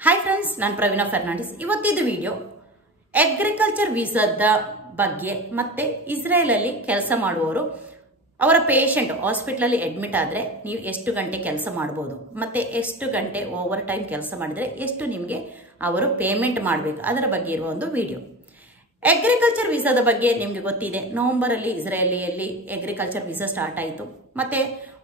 Hi friends, ನಾನು Praveena Fernandes. ಇವತ್ತಿದು video agriculture ವೀಸಾದ ಬಗ್ಗೆ ಮತ್ತೆ ಇಸ್ರೇಲ್ ಅಲ್ಲಿ ಕೆಲಸ ಮಾಡುವವರು ಅವರ ಪೇಷಂಟ್ ಹಾಸ್ಪಿಟಲ್ ಅಲ್ಲಿ ಅಡ್ಮಿಟ್ ಆದ್ರೆ ನೀವು ಎಷ್ಟು ಗಂಟೆ ಕೆಲಸ ಮಾಡಬಹುದು ಮತ್ತೆ ಎಷ್ಟು ಗಂಟೆ ಓವರ್ ಟೈಮ್ ಕೆಲಸ ಮಾಡಿದ್ರೆ ಎಷ್ಟು ನಿಮಗೆ ಅವರು ಪೇಮೆಂಟ್ ಮಾಡಬೇಕು ಅದರ ಬಗ್ಗೆ ಇರುವ ಒಂದು ವಿಡಿಯೋ. ಅಗ್ರಿಕಲ್ಚರ್ ವೀಸಾದ ಬಗ್ಗೆ ನಿಮಗೆ ಗೊತ್ತಿದೆ, ನವೆಂಬರ್ ಅಲ್ಲಿ ಇಸ್ರೇಲಿಯಲ್ಲಿ ಅಗ್ರಿಕಲ್ಚರ್ ವೀಸಾ ಸ್ಟಾರ್ಟ್ ಆಯಿತು. ಮತ್ತೆ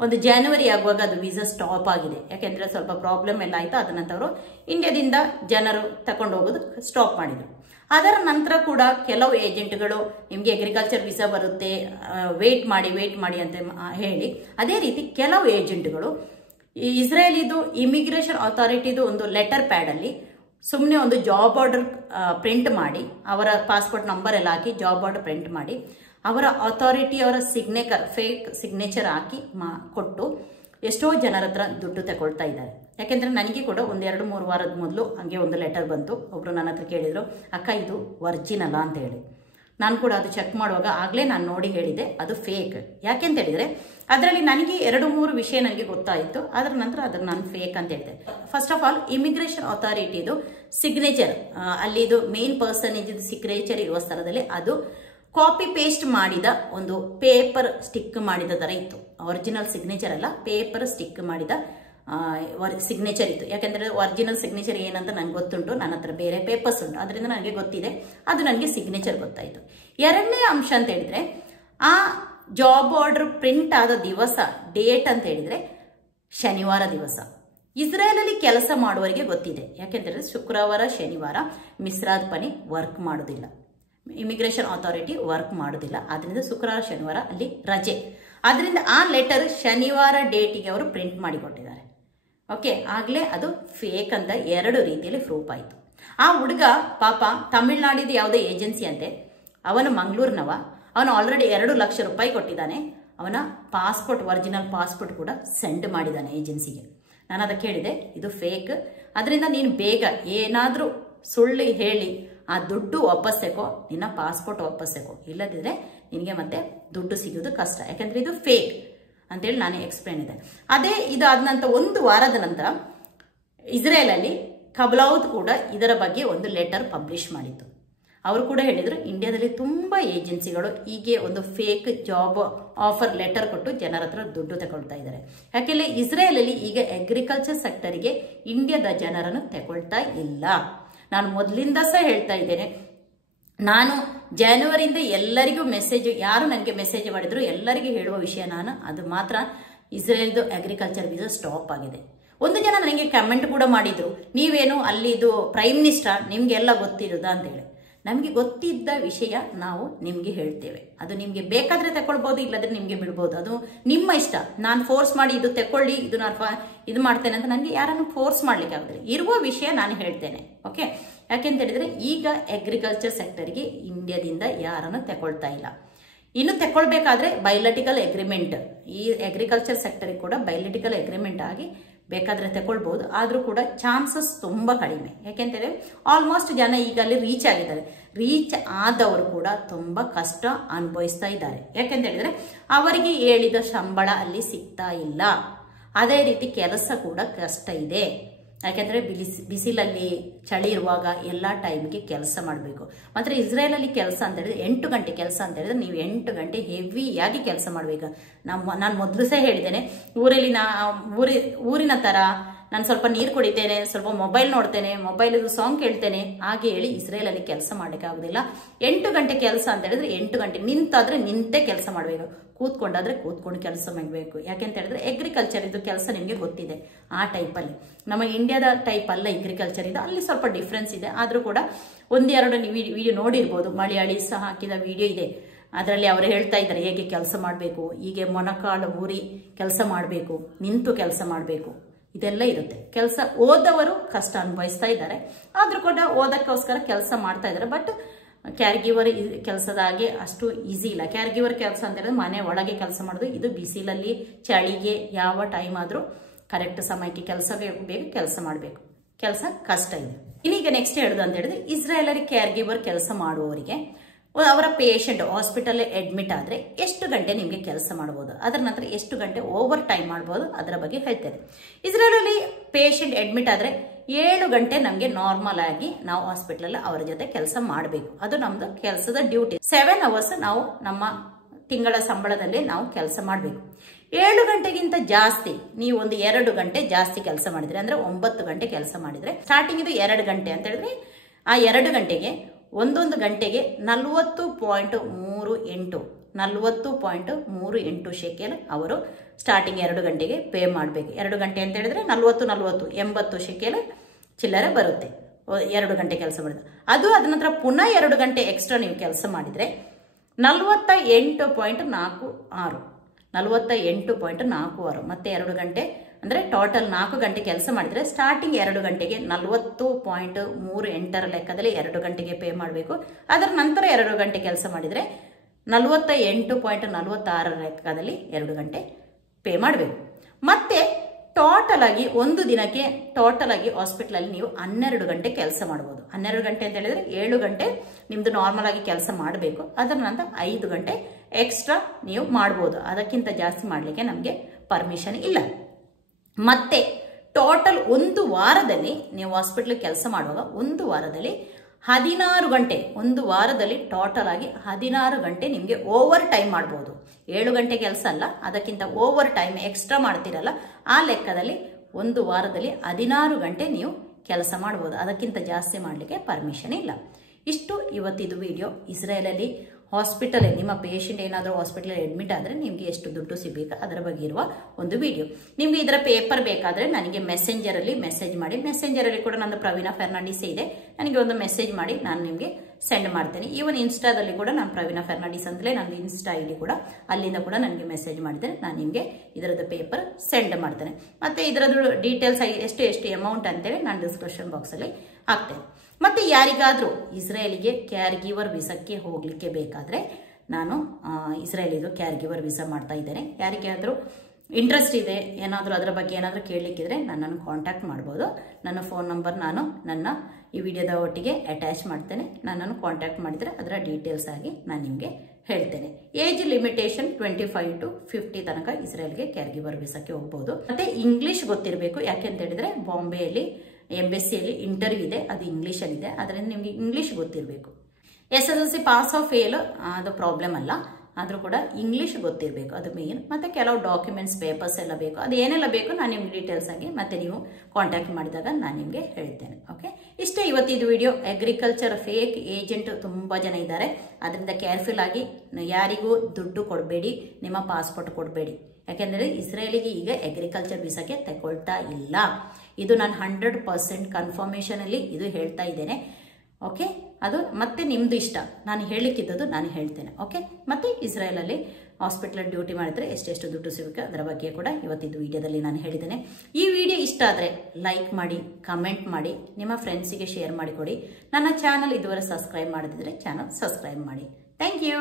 ಒಂದು ಜನವರಿ ಆಗುವಾಗ ಅದು ವೀಸಾ ಸ್ಟಾಪ್ ಆಗಿದೆ. ಯಾಕೆಂದ್ರೆ ಸ್ವಲ್ಪ ಪ್ರಾಬ್ಲಮ್ ಎಲ್ಲ ಆಯಿತು. ಅದ ನಂತರ ಅವರು ಇಂಡಿಯಾದಿಂದ ಜನರು ತಕೊಂಡು ಹೋಗೋದು ಸ್ಟಾಪ್ ಮಾಡಿದ್ರು. ಅದರ ನಂತರ ಕೂಡ ಕೆಲವು ಏಜೆಂಟ್ಗಳು ನಿಮಗೆ ಅಗ್ರಿಕಲ್ಚರ್ ವೀಸಾ ಬರುತ್ತೆ, ವೇಟ್ ಮಾಡಿ ಅಂತ ಹೇಳಿ, ಅದೇ ರೀತಿ ಕೆಲವು ಏಜೆಂಟ್ಗಳು ಇಸ್ರೇಲಿದು ಇಮಿಗ್ರೇಷನ್ ಅಥಾರಿಟಿದು ಒಂದು ಲೆಟರ್ ಪ್ಯಾಡ್ ಅಲ್ಲಿ ಸುಮ್ಮನೆ ಒಂದು ಜಾಬ್ ಆರ್ಡರ್ ಪ್ರಿಂಟ್ ಮಾಡಿ ಅವರ ಪಾಸ್ಪೋರ್ಟ್ ನಂಬರ್ ಎಲ್ಲ ಹಾಕಿ ಜಾಬ್ ಆರ್ಡರ್ ಪ್ರಿಂಟ್ ಮಾಡಿ ಅವರ ಅಥಾರಿಟಿ ಅವರ ಫೇಕ್ ಸಿಗ್ನೇಚರ್ ಹಾಕಿ ಕೊಟ್ಟು ಎಷ್ಟೋ ಜನರ ಹತ್ರ ದುಡ್ಡು ತಗೊಳ್ತಾ ಇದ್ದಾರೆ. ಯಾಕೆಂದ್ರೆ ನನಗೆ ಕೂಡ ಒಂದು 2-3 ವಾರದ ಮೊದಲು ಹಂಗೆ ಒಂದು ಲೆಟರ್ ಬಂತು. ಒಬ್ರು ನನ್ನ ಹತ್ರ ಕೇಳಿದ್ರು, ಅಕ್ಕ ಇದು ಒರಿಜಿನಲ್ ಅಂತ ಹೇಳಿ. ನಾನು ಕೂಡ ಅದು ಚೆಕ್ ಮಾಡುವಾಗ ಆಗ್ಲೇ ನಾನು ನೋಡಿ ಹೇಳಿದೆ ಅದು ಫೇಕ್. ಯಾಕೆಂತ ಹೇಳಿದ್ರೆ ಅದರಲ್ಲಿ ನನಗೆ 2-3 ವಿಷಯ ನನಗೆ ಗೊತ್ತಾಯಿತು. ಅದರ ನಂತರ ಅದನ್ನ ನಾನು ಫೇಕ್ ಅಂತ ಹೇಳಿದೆ. ಫಸ್ಟ್ ಆಫ್ ಆಲ್ ಇಮಿಗ್ರೇಷನ್ ಅಥಾರಿಟಿದು ಸಿಗ್ನೇಚರ್ ಅಲ್ಲಿ ಇದು ಮೇನ್ ಪರ್ಸನ್ ಸಿಗ್ನೇಚರ್ ಇರುವ ಸ್ಥಳದಲ್ಲಿ ಅದು ಕಾಪಿ ಪೇಸ್ಟ್ ಮಾಡಿದ ಒಂದು ಪೇಪರ್ ಸ್ಟಿಕ್ ಮಾಡಿದ ತರ ಇತ್ತು. ಒರಿಜಿನಲ್ ಸಿಗ್ನೇಚರ್ ಅಲ್ಲ, ಪೇಪರ್ ಸ್ಟಿಕ್ ಮಾಡಿದ ಸಿಗ್ನೇಚರ್ ಇತ್ತು. ಯಾಕಂದ್ರೆ ಒರಿಜಿನಲ್ ಸಿಗ್ನೇಚರ್ ಏನಂತ ನಂಗೆ ಗೊತ್ತುಂಟು, ನನ್ನ ಹತ್ರ ಬೇರೆ ಪೇಪರ್ಸ್ ಉಂಟು, ಅದರಿಂದ ನನಗೆ ಗೊತ್ತಿದೆ. ಅದು ನನಗೆ ಸಿಗ್ನೇಚರ್ ಗೊತ್ತಾಯಿತು. ಎರಡನೇ ಅಂಶ ಅಂತ ಹೇಳಿದ್ರೆ ಆ ಜಾಬ್ ಆರ್ಡರ್ ಪ್ರಿಂಟ್ ಆದ ದಿವಸ ಡೇಟ್ ಅಂತ ಹೇಳಿದ್ರೆ ಶನಿವಾರ ದಿವಸ. ಇಸ್ರೇಲ್ ಅಲ್ಲಿ ಕೆಲಸ ಮಾಡುವವರಿಗೆ ಗೊತ್ತಿದೆ, ಯಾಕೆಂದ್ರೆ ಶುಕ್ರವಾರ ಶನಿವಾರ ಮಿಸ್ರಾದ್ ಪನಿ ವರ್ಕ್ ಮಾಡೋದಿಲ್ಲ, ಇಮಿಗ್ರೇಷನ್ ಅಥಾರಿಟಿ ವರ್ಕ್ ಮಾಡೋದಿಲ್ಲ. ಆದ್ರಿಂದ ಶುಕ್ರವಾರ ಶನಿವಾರ ಅಲ್ಲಿ ರಜೆ. ಆದ್ರಿಂದ ಆ ಲೆಟರ್ ಶನಿವಾರ ಡೇಟಿಗೆ ಅವರು ಪ್ರಿಂಟ್ ಮಾಡಿ ಕೊಟ್ಟಿದ್ದಾರೆ. ಓಕೆ, ಆಗ್ಲೇ ಅದು ಫೇಕ್ ಅಂತ 2 ರೀತಿಯಲ್ಲಿ ಪ್ರೂಫ್ ಆಯಿತು. ಆ ಹುಡುಗ ಪಾಪ ತಮಿಳ್ನಾಡಿದ ಯಾವುದೇ ಏಜೆನ್ಸಿ ಅಂತೆ, ಅವನು ಮಂಗಳೂರಿನವ, ಅವನು ಆಲ್ರೆಡಿ 2 ಲಕ್ಷ ರೂಪಾಯಿ ಕೊಟ್ಟಿದ್ದಾನೆ. ಅವನ ಪಾಸ್ಪೋರ್ಟ್ ಒರಿಜಿನಲ್ ಪಾಸ್ಪೋರ್ಟ್ ಕೂಡ ಸೆಂಡ್ ಮಾಡಿದ್ದಾನೆ ಏಜೆನ್ಸಿಗೆ. ನಾನು ಅದಕ್ಕೆ ಹೇಳಿದೆ ಇದು ಫೇಕ್, ಅದರಿಂದ ನೀನು ಬೇಗ ಏನಾದರೂ ಸುಳ್ಳು ಹೇಳಿ ಆ ದುಡ್ಡು ವಾಪಸ್ ತೆಕೋ, ನಿನ್ನ ಪಾಸ್ಪೋರ್ಟ್ ವಾಪಸ್ ತೆಕೋ, ಇಲ್ಲದಿದ್ರೆ ನಿನಗೆ ಮತ್ತೆ ದುಡ್ಡು ಸಿಗೋದು ಕಷ್ಟ, ಯಾಕಂದ್ರೆ ಇದು ಫೇಕ್ ಅಂತೇಳಿ ನಾನು ಎಕ್ಸ್ಪ್ಲೇನ್ ಇದೆ. ಅದೇ ಇದಾದ ನಂತರ 1 ವಾರದ ನಂತರ ಇಸ್ರೇಲ್ ಅಲ್ಲಿ ಕಬ್ಲಾವುದ್ ಕೂಡ ಇದರ ಬಗ್ಗೆ ಒಂದು ಲೆಟರ್ ಪಬ್ಲಿಷ್ ಮಾಡಿತ್ತು. ಅವರು ಕೂಡ ಹೇಳಿದ್ರು ಇಂಡಿಯಾದಲ್ಲಿ ತುಂಬಾ ಏಜೆನ್ಸಿಗಳು ಹೀಗೆ ಒಂದು ಫೇಕ್ ಜಾಬ್ ಆಫರ್ ಲೆಟರ್ ಕೊಟ್ಟು ಜನರ ಹತ್ರ ದುಡ್ಡು ತಗೊಳ್ತಾ ಇದ್ದಾರೆ. ಯಾಕೆಂದ್ರೆ ಇಸ್ರೇಲ್ ಅಲ್ಲಿ ಈಗ ಅಗ್ರಿಕಲ್ಚರ್ ಸೆಕ್ಟರ್ಗೆ ಇಂಡಿಯಾದ ಜನರನ್ನು ತಗೊಳ್ತಾ ಇಲ್ಲ. ನಾನು ಮೊದಲಿಂದ ಸಹ ಹೇಳ್ತಾ ಇದ್ದೇನೆ, ನಾನು ಜನವರಿಯಿಂದ ಎಲ್ಲರಿಗೂ ಮೆಸೇಜ್, ಯಾರು ನನಗೆ ಮೆಸೇಜ್ ಮಾಡಿದ್ರು ಎಲ್ಲರಿಗೂ ಹೇಳುವ ವಿಷಯ ನಾನು ಅದು ಮಾತ್ರ, ಇಸ್ರೇಲ್ದು ಅಗ್ರಿಕಲ್ಚರ್ ವೀಸಾ ಸ್ಟಾಪ್ ಆಗಿದೆ. ಒಂದು ಜನ ನನಗೆ ಕಮೆಂಟ್ ಕೂಡ ಮಾಡಿದ್ರು, ನೀವೇನು ಅಲ್ಲಿದು ಪ್ರೈಮ್ ಮಿನಿಸ್ಟರ್, ನಿಮ್ಗೆಲ್ಲ ಗೊತ್ತಿರೋದಾ ಅಂತ ಹೇಳಿ. ನಮಗೆ ಗೊತ್ತಿದ್ದ ವಿಷಯ ನಾವು ನಿಮ್ಗೆ ಹೇಳ್ತೇವೆ. ಅದು ನಿಮ್ಗೆ ಬೇಕಾದ್ರೆ ತಕೊಳ್ಬಹುದು, ಇಲ್ಲದ್ರೆ ನಿಮ್ಗೆ ಬಿಡ್ಬೋದು, ಅದು ನಿಮ್ಮ ಇಷ್ಟ. ನಾನು ಫೋರ್ಸ್ ಮಾಡಿ ಇದು ತಕೊಳ್ಳಿ, ಇದು ನಾನು ಇದು ಮಾಡ್ತೇನೆ ಅಂತ ನನಗೆ ಯಾರನ್ನು ಫೋರ್ಸ್ ಮಾಡ್ಲಿಕ್ಕೆ ಆಗುದಿಲ್ಲ. ಇರುವ ವಿಷಯ ನಾನು ಹೇಳ್ತೇನೆ. ಓಕೆ, ಯಾಕೆಂತ ಹೇಳಿದ್ರೆ ಈಗ ಅಗ್ರಿಕಲ್ಚರ್ ಸೆಕ್ಟರ್ಗೆ ಇಂಡಿಯಾದಿಂದ ಯಾರನ್ನು ತಕೊಳ್ತಾ ಇಲ್ಲ. ಇನ್ನು ತಕೊಳ್ಬೇಕಾದ್ರೆ ಬೈಲಾಟಿಕಲ್ ಅಗ್ರಿಮೆಂಟ್, ಈ ಅಗ್ರಿಕಲ್ಚರ್ ಸೆಕ್ಟರ್ಗೆ ಕೂಡ ಬೈಲಾಟಿಕಲ್ ಅಗ್ರಿಮೆಂಟ್ ಆಗಿ ಬೇಕಾದ್ರೆ ತಗೊಳ್ಬಹುದು. ಆದ್ರೂ ಕೂಡ ಚಾನ್ಸಸ್ ತುಂಬಾ ಕಡಿಮೆ. ಯಾಕೆಂತಂದ್ರೆ ಆಲ್ಮೋಸ್ಟ್ ಜನ ಈಗ ಅಲ್ಲಿ ರೀಚ್ ಆಗಿದ್ದಾರೆ. ರೀಚ್ ಆದವರು ಕೂಡ ತುಂಬಾ ಕಷ್ಟ ಅನುಭವಿಸ್ತಾ ಇದ್ದಾರೆ. ಯಾಕೆಂತ ಹೇಳಿದ್ರೆ ಅವರಿಗೆ ಹೇಳಿದ ಸಂಬಳ ಅಲ್ಲಿ ಸಿಗ್ತಾ ಇಲ್ಲ. ಅದೇ ರೀತಿ ಕೆಲಸ ಕೂಡ ಕಷ್ಟ ಇದೆ. ಯಾಕೆಂದ್ರೆ ಬಿಸಿಲಲ್ಲಿ ಚಳಿ ಇರುವಾಗ ಎಲ್ಲಾ ಟೈಮ್ಗೆ ಕೆಲಸ ಮಾಡಬೇಕು. ಮಾತ್ರ ಇಸ್ರೇಲ್ ಅಲ್ಲಿ ಕೆಲಸ ಅಂತ ಹೇಳಿದ್ರೆ 8 ಗಂಟೆ ಕೆಲಸ ಅಂತ ಹೇಳಿದ್ರೆ ನೀವು 8 ಗಂಟೆ ಹೆವಿಯಾಗಿ ಕೆಲಸ ಮಾಡ್ಬೇಕು. ನಾನು ಮೊದಲು ಸಹ ಹೇಳಿದ್ದೇನೆ, ಊರಲ್ಲಿ ಊರಿನ ತರ ನಾನು ಸ್ವಲ್ಪ ನೀರು ಕುಡಿತೇನೆ, ಸ್ವಲ್ಪ ಮೊಬೈಲ್ ನೋಡ್ತೇನೆ, ಮೊಬೈಲ್ ಸಾಂಗ್ ಕೇಳ್ತೇನೆ, ಹಾಗೆ ಹೇಳಿ ಇಸ್ರೇಲ್ ಅಲ್ಲಿ ಕೆಲಸ ಮಾಡ್ಲಿಕ್ಕೆ ಆಗುದಿಲ್ಲ. 8 ಗಂಟೆ ಕೆಲಸ ಅಂತ ಹೇಳಿದ್ರೆ 8 ಗಂಟೆ, ನಿಂತಾದ್ರೆ ನಿಂತೇ ಕೆಲಸ ಮಾಡ್ಬೇಕು, ಕೂತ್ಕೊಂಡಾದ್ರೆ ಕೂತ್ಕೊಂಡು ಕೆಲಸ ಮಾಡಬೇಕು. ಯಾಕೆಂತ ಹೇಳಿದ್ರೆ ಅಗ್ರಿಕಲ್ಚರ್ ಇದು ಕೆಲಸ ನಿಮ್ಗೆ ಗೊತ್ತಿದೆ. ಆ ಟೈಪ್ ಅಲ್ಲಿ ನಮ್ಮ ಇಂಡಿಯಾದ ಟೈಪ್ ಅಲ್ಲ ಅಗ್ರಿಕಲ್ಚರ್ ಇದು, ಅಲ್ಲಿ ಸ್ವಲ್ಪ ಡಿಫ್ರೆನ್ಸ್ ಇದೆ. ಆದ್ರೂ ಕೂಡ 1-2 ವಿಡಿಯೋ ನೋಡಿರ್ಬೋದು, ಮಲಯಾಳಿ ಸಹ ಹಾಕಿದ ವಿಡಿಯೋ ಇದೆ. ಅದರಲ್ಲಿ ಅವರು ಹೇಳ್ತಾ ಇದ್ದಾರೆ ಹೇಗೆ ಕೆಲಸ ಮಾಡಬೇಕು, ಹೀಗೆ ಮೊಣಕಾಲು ಊರಿ ಕೆಲಸ ಮಾಡಬೇಕು, ನಿಂತು ಕೆಲಸ ಮಾಡಬೇಕು, ಇದೆಲ್ಲ ಇರುತ್ತೆ. ಕೆಲಸ ಓದವರು ಕಷ್ಟ ಅನುಭವಿಸ್ತಾ ಇದ್ದಾರೆ, ಆದ್ರೂ ಕೂಡ ಓದಕ್ಕೋಸ್ಕರ ಕೆಲಸ ಮಾಡ್ತಾ ಇದ್ದಾರೆ. ಬಟ್ ಕ್ಯಾರ್ ಗಿವರ್ ಕೆಲಸದ ಹಾಗೆ ಅಷ್ಟು ಈಸಿ ಇಲ್ಲ. ಕ್ಯಾರ್ ಗಿವರ್ ಕೆಲಸ ಅಂತ ಹೇಳಿದ್ರೆ ಮನೆ ಒಳಗೆ ಕೆಲಸ ಮಾಡೋದು. ಇದು ಬಿಸಿಲಲ್ಲಿ ಚಳಿಗೆ ಯಾವ ಟೈಮ್ ಆದ್ರೂ ಕರೆಕ್ಟ್ ಸಮಯಕ್ಕೆ ಕೆಲಸ ಬೇಗ ಕೆಲಸ ಮಾಡಬೇಕು. ಕೆಲಸ ಕಷ್ಟ ಇದೆ. ಇನ್ನೀಗ ನೆಕ್ಸ್ಟ್ ಹೇಳುದು ಅಂತ ಹೇಳಿದ್ರೆ ಇಸ್ರೇಲ್ ಅಲ್ಲಿ ಕ್ಯಾರ್ ಗಿವರ್ ಕೆಲಸ ಮಾಡುವವರಿಗೆ ಅವರ ಪೇಷಂಟ್ ಹಾಸ್ಪಿಟಲ್ ಅಡ್ಮಿಟ್ ಆದ್ರೆ ಎಷ್ಟು ಗಂಟೆ ನಿಮಗೆ ಕೆಲಸ ಮಾಡಬಹುದು, ಅದರ ನಂತರ ಎಷ್ಟು ಗಂಟೆ ಓವರ್ ಟೈಮ್ ಮಾಡಬಹುದು, ಅದರ ಬಗ್ಗೆ ಹೇಳ್ತೇನೆ. ಇಸ್ರೇಲ್ ಅಲ್ಲಿ ಪೇಷಂಟ್ ಅಡ್ಮಿಟ್ ಆದ್ರೆ 7 ಗಂಟೆ ನಮಗೆ ನಾರ್ಮಲ್ ಆಗಿ ನಾವು ಹಾಸ್ಪಿಟಲ್ ಅವರ ಜೊತೆ ಕೆಲಸ ಮಾಡಬೇಕು. ಅದು ನಮ್ದು ಕೆಲಸದ ಡ್ಯೂಟಿ. 7 ಅವರ್ಸ್ ನಾವು ನಮ್ಮ ತಿಂಗಳ ಸಂಬಳದಲ್ಲಿ ನಾವು ಕೆಲಸ ಮಾಡಬೇಕು. 7 ಗಂಟೆಗಿಂತ ಜಾಸ್ತಿ ನೀವು ಒಂದು 2 ಗಂಟೆ ಜಾಸ್ತಿ ಕೆಲಸ ಮಾಡಿದ್ರೆ, ಅಂದ್ರೆ 9 ಗಂಟೆ ಕೆಲಸ ಮಾಡಿದ್ರೆ, ಸ್ಟಾರ್ಟಿಂಗ್ ಇದು 2 ಗಂಟೆ ಅಂತ ಹೇಳಿದ್ರೆ, ಆ 2 ಗಂಟೆಗೆ ಒಂದೊಂದು ಗಂಟೆಗೆ 40.38 ಶೇಕೆಲ್ ಅವರು ಸ್ಟಾರ್ಟಿಂಗ್ 2 ಗಂಟೆಗೆ ಪೇ ಮಾಡಬೇಕು. 2 ಗಂಟೆ ಅಂತ ಹೇಳಿದ್ರೆ 80 ಶೇಕೆಲ್ ಚಿಲ್ಲರೆ ಬರುತ್ತೆ 2 ಗಂಟೆ ಕೆಲಸ ಮಾಡಿದ್ರೆ. ಅದು ಅದ ನಂತರ ಪುನಃ 2 ಗಂಟೆ ಎಕ್ಸ್ಟ್ರಾ ನೀವು ಕೆಲಸ ಮಾಡಿದ್ರೆ 48.46 ಮತ್ತೆ 2 ಗಂಟೆ ಅಂದ್ರೆ ಟೋಟಲ್ 4 ಗಂಟೆ ಕೆಲಸ ಮಾಡಿದ್ರೆ ಸ್ಟಾರ್ಟಿಂಗ್ 2 ಗಂಟೆಗೆ 40.38 ಲೆಕ್ಕದಲ್ಲಿ 2 ಗಂಟೆಗೆ ಪೇ ಮಾಡಬೇಕು. ಅದರ ನಂತರ 2 ಗಂಟೆ ಕೆಲಸ ಮಾಡಿದ್ರೆ 48.46 ಲೆಕ್ಕದಲ್ಲಿ 2 ಗಂಟೆ ಪೇ ಮಾಡಬೇಕು. ಮತ್ತೆ ಟೋಟಲ್ ಆಗಿ ಒಂದು ದಿನಕ್ಕೆ ಟೋಟಲ್ ಆಗಿ ಹಾಸ್ಪಿಟಲ್ ಅಲ್ಲಿ ನೀವು 12 ಗಂಟೆ ಕೆಲಸ ಮಾಡಬಹುದು. 12 ಗಂಟೆ ಅಂತ ಹೇಳಿದ್ರೆ 7 ಗಂಟೆ ನಿಮ್ದು ನಾರ್ಮಲ್ ಆಗಿ ಕೆಲಸ ಮಾಡಬೇಕು. ಅದರ ನಂತರ 5 ಗಂಟೆ ಎಕ್ಸ್ಟ್ರಾ ನೀವು ಮಾಡಬಹುದು. ಅದಕ್ಕಿಂತ ಜಾಸ್ತಿ ಮಾಡಲಿಕ್ಕೆ ನಮಗೆ ಪರ್ಮಿಷನ್ ಇಲ್ಲ. ಮತ್ತೆ ಟೋಟಲ್ ಒಂದು ವಾರದಲ್ಲಿ ನೀವು ಹಾಸ್ಪಿಟಲ್ ಕೆಲಸ ಮಾಡುವಾಗ ಒಂದು ವಾರದಲ್ಲಿ 16 ಗಂಟೆ, ಒಂದು ವಾರದಲ್ಲಿ ಟೋಟಲ್ ಆಗಿ 16 ಗಂಟೆ ನಿಮಗೆ ಓವರ್ ಟೈಮ್ ಮಾಡಬಹುದು. 7 ಗಂಟೆ ಕೆಲಸ ಅಲ್ಲ, ಅದಕ್ಕಿಂತ ಓವರ್ ಟೈಮ್ ಎಕ್ಸ್ಟ್ರಾ ಮಾಡ್ತಿರಲ್ಲ, ಆ ಲೆಕ್ಕದಲ್ಲಿ ಒಂದು ವಾರದಲ್ಲಿ 16 ಗಂಟೆ ನೀವು ಕೆಲಸ ಮಾಡಬಹುದು. ಅದಕ್ಕಿಂತ ಜಾಸ್ತಿ ಮಾಡಲಿಕ್ಕೆ ಪರ್ಮಿಷನ್ ಇಲ್ಲ. ಇಷ್ಟು ಇವತ್ತಿದು ವಿಡಿಯೋ. ಇಸ್ರೇಲಲ್ಲಿ ಹಾಸ್ಪಿಟಲ್ ನಿಮ್ಮ ಪೇಷಂಟ್ ಏನಾದರೂ ಹಾಸ್ಪಿಟಲ್ ಅಡ್ಮಿಟ್ ಆದರೆ ನಿಮಗೆ ಎಷ್ಟು ದುಡ್ಡು ಸಿಗಬೇಕು ಅದರ ಬಗ್ಗೆ ಇರುವ ಒಂದು ವಿಡಿಯೋ. ನಿಮಗೆ ಇದರ ಪೇಪರ್ ಬೇಕಾದರೆ ನನಗೆ ಮೆಸೆಂಜರಲ್ಲಿ ಮೆಸೇಜ್ ಮಾಡಿ. ಮೆಸೆಂಜರಲ್ಲಿ ಕೂಡ ನಂದು ಪ್ರವೀಣಾ ಫೆರ್ನಾಂಡಿಸ್ ಇದೆ, ನನಗೆ ಒಂದು ಮೆಸೇಜ್ ಮಾಡಿ ನಾನು ನಿಮಗೆ ಸೆಂಡ್ ಮಾಡ್ತೇನೆ. ಈವನ್ ಇನ್ಸ್ಟಾದಲ್ಲಿ ಕೂಡ ನಾನು ಪ್ರವೀಣಾ ಫೆರ್ನಾಂಡಿಸ್ ಅಂತಲೇ ನಂದು ಇನ್ಸ್ಟಾ ID ಕೂಡ, ಅಲ್ಲಿಂದ ಕೂಡ ನನಗೆ ಮೆಸೇಜ್ ಮಾಡಿದರೆ ನಾನು ನಿಮಗೆ ಇದರದ್ದು ಪೇಪರ್ ಸೆಂಡ್ ಮಾಡ್ತೇನೆ. ಮತ್ತೆ ಇದರದ್ದು ಡೀಟೇಲ್ಸ್ ಎಷ್ಟು ಅಮೌಂಟ್ ಅಂತೇಳಿ ನಾನು ಡಿಸ್ಕ್ರಿಪ್ಷನ್ ಬಾಕ್ಸಲ್ಲಿ ಹಾಕ್ತೇನೆ. ಮತ್ತೆ ಯಾರಿಗಾದರೂ ಇಸ್ರೇಲಿಗೆ ಕ್ಯಾರ್ ಗಿವರ್ ವೀಸಾಕ್ಕೆ ಹೋಗಲಿಕ್ಕೆ ಬೇಕಾದರೆ ನಾನು ಇಸ್ರೇಲಿದು ಕ್ಯಾರ್ ಗಿವರ್ ವೀಸಾ ಮಾಡ್ತಾ ಇದ್ದೇನೆ. ಯಾರಿಗಾದರೂ ಇಂಟ್ರೆಸ್ಟ್ ಇದೆ, ಏನಾದರೂ ಅದರ ಬಗ್ಗೆ ಏನಾದರೂ ಕೇಳಲಿಕ್ಕಿದ್ರೆ ನನ್ನನ್ನು ಕಾಂಟ್ಯಾಕ್ಟ್ ಮಾಡ್ಬೋದು. ನನ್ನ ಫೋನ್ ನಂಬರ್ ನಾನು ನನ್ನ ಈ ವಿಡಿಯೋದ ಒಟ್ಟಿಗೆ ಅಟ್ಯಾಚ್ ಮಾಡ್ತೇನೆ. ನನ್ನನ್ನು ಕಾಂಟ್ಯಾಕ್ಟ್ ಮಾಡಿದರೆ ಅದರ ಡೀಟೇಲ್ಸ್ ಆಗಿ ನಾನು ನಿಮಗೆ ಹೇಳ್ತೇನೆ. ಏಜ್ ಲಿಮಿಟೇಷನ್ 25 to 50 ತನಕ ಇಸ್ರೇಲ್ಗೆ ಕ್ಯಾರ್ ಗಿವರ್ ವೀಸಾಕ್ಕೆ ಹೋಗ್ಬೋದು. ಮತ್ತೆ ಇಂಗ್ಲಿಷ್ ಗೊತ್ತಿರಬೇಕು. ಯಾಕೆಂತ ಹೇಳಿದ್ರೆ ಬಾಂಬೆಯಲ್ಲಿ ಎಂಬೆಸಿಯಲ್ಲಿ ಇಂಟರ್ವ್ಯೂ ಇದೆ, ಅದು ಇಂಗ್ಲೀಷಲ್ಲಿದೆ. ಅದರಿಂದ ನಿಮಗೆ ಇಂಗ್ಲೀಷ್ ಗೊತ್ತಿರಬೇಕು. SSLC ಪಾಸ್ ಆಫ್ ಫೇಲ್ ಅದು ಪ್ರಾಬ್ಲಮ್ ಅಲ್ಲ, ಆದರೂ ಕೂಡ ಇಂಗ್ಲೀಷ್ ಗೊತ್ತಿರಬೇಕು, ಅದು ಮೇನ್. ಮತ್ತೆ ಕೆಲವು ಡಾಕ್ಯುಮೆಂಟ್ಸ್ ಪೇಪರ್ಸ್ ಎಲ್ಲ ಬೇಕು. ಅದು ಏನೆಲ್ಲ ಬೇಕು ನಾನು ನಿಮ್ಗೆ ಡೀಟೇಲ್ಸ್ ಆಗಿ ಮತ್ತೆ ನೀವು ಕಾಂಟ್ಯಾಕ್ಟ್ ಮಾಡಿದಾಗ ನಾನು ನಿಮಗೆ ಹೇಳ್ತೇನೆ. ಓಕೆ, ಇಷ್ಟೇ ಇವತ್ತಿದು ವಿಡಿಯೋ. ಅಗ್ರಿಕಲ್ಚರ್ ಫೇಕ್ ಏಜೆಂಟ್ ತುಂಬ ಜನ ಇದ್ದಾರೆ, ಅದರಿಂದ ಕೇರ್ಫುಲ್ ಆಗಿ ಯಾರಿಗೂ ದುಡ್ಡು ಕೊಡಬೇಡಿ, ನಿಮ್ಮ ಪಾಸ್ಪೋರ್ಟ್ ಕೊಡಬೇಡಿ. ಯಾಕೆಂದರೆ ಇಸ್ರೇಲಿಗೆ ಈಗ ಅಗ್ರಿಕಲ್ಚರ್ ವೀಸಾಕ್ಕೆ ತಗೊಳ್ತಾ ಇಲ್ಲ. ಇದು ನಾನು 100% ಕನ್ಫರ್ಮೇಷನ್ ಅಲ್ಲಿ ಇದು ಹೇಳ್ತಾ ಇದ್ದೇನೆ. ಓಕೆ, ಅದು ಮತ್ತೆ ನಿಮ್ದು ಇಷ್ಟ. ನಾನು ಹೇಳಲಿಕ್ಕಿದ್ದದು ನಾನು ಹೇಳ್ತೇನೆ. ಓಕೆ, ಮತ್ತೆ ಇಸ್ರೇಲಲ್ಲಿ ಹಾಸ್ಪಿಟಲ್ ಡ್ಯೂಟಿ ಮಾಡಿದ್ರೆ ಎಷ್ಟೆಷ್ಟು ದುಡ್ಡು ಸಿಗಬೇಕು ಅದರ ಬಗ್ಗೆ ಕೂಡ ಇವತ್ತಿದ್ದು ವಿಡಿಯೋದಲ್ಲಿ ನಾನು ಹೇಳಿದ್ದೇನೆ. ಈ ವಿಡಿಯೋ ಇಷ್ಟ ಆದರೆ ಲೈಕ್ ಮಾಡಿ, ಕಮೆಂಟ್ ಮಾಡಿ, ನಿಮ್ಮ ಫ್ರೆಂಡ್ಸಿಗೆ ಶೇರ್ ಮಾಡಿಕೊಡಿ. ನನ್ನ ಚಾನಲ್ ಇದುವರೆ ಸಬ್ಸ್ಕ್ರೈಬ್ ಮಾಡದಿದ್ರೆ ಚಾನಲ್ ಸಬ್ಸ್ಕ್ರೈಬ್ ಮಾಡಿ. Thank you.